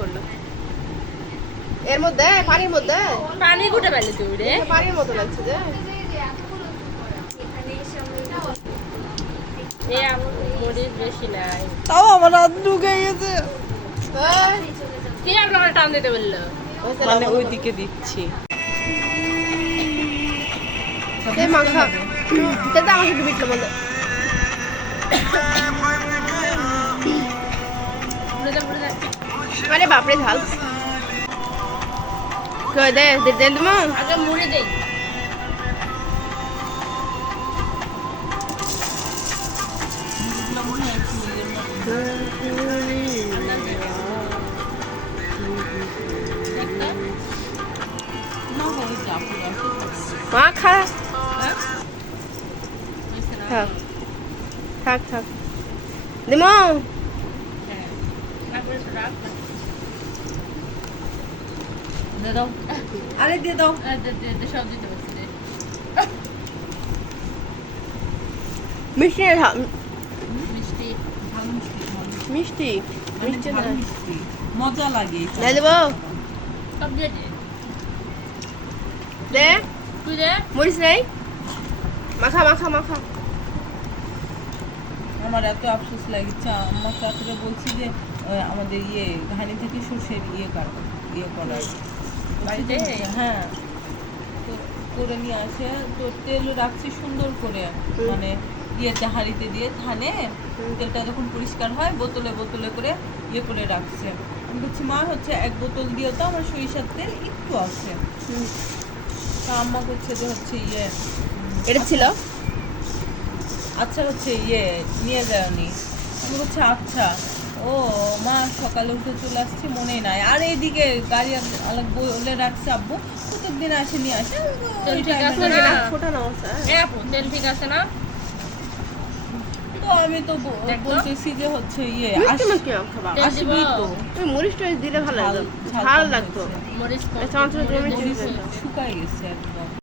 করলো এর মধ্যে পানির মধ্যে পানি গুটে পাইলে তুই রে পানির মতো লাগছে যে এ আমার মরিচ বেশি নাই তাও আমার হাত ঢুকে গেছে কি আপনার টান দিতে বললো মানে ওইদিকে দিচ্ছি মাখা সেটা আমাকে একটু বিটলো বলে আরে বাপরে ঝাল কই দে দে দে তুমি আগে মুড়ি দেই মা খা থাক থাক থাক দিমো দে দাও আরে দিয়ে দাও দে সব দিতে বলছি দে মিষ্টি না ঝাল মিষ্টি ভালো মিষ্টি মিষ্টি মিষ্টি না ভালো মিষ্টি মজা লাগে দে দেবো সব দিয়ে দে দে তুই দে মরিস নেই মাখা মাখা মাখা আমার এত আফসোস লাগছে আমার তারপরে বলছি যে আমাদের ঘানি থেকে সর্ষের করার বাড়িতে হ্যাঁ তো করে নিয়ে আসে তো তেল রাখছি সুন্দর করে মানে হাঁড়িতে দিয়ে থানে তেলটা যখন পরিষ্কার হয় বোতলে বোতলে করে করে রাখছে আমি বলছি মা হচ্ছে 1 বোতল দিয়ে তো আমার সরিষার তেল একটু আছে তা আম্মা করছে যে হচ্ছে এটা ছিল আচ্ছা হচ্ছে নিয়ে যায়নি আমি বলছি আচ্ছা ও মা সকালে উঠে চলে আসছি মনে নাই আর এইদিকে গাড়ি আলাদা বলে রাখছে আব্বু প্রত্যেকদিন আসে নিয়ে আসে তেল ওই ঠিক time আছে এ না ছোট না এ আপু তেল ঠিক আছে না তো আমি তো বলতেছি যে হচ্ছে মিষ্টি মিষ্টি খাবা তেল দিব আসবি তো তুই মরিচ টরিচ দিলে ভালো লাগতো ঝাল ঝাল কম লাগতো হয়েছে। মরিচ চামচ মরিচ মিষ্টি শুকায় গেছে একদম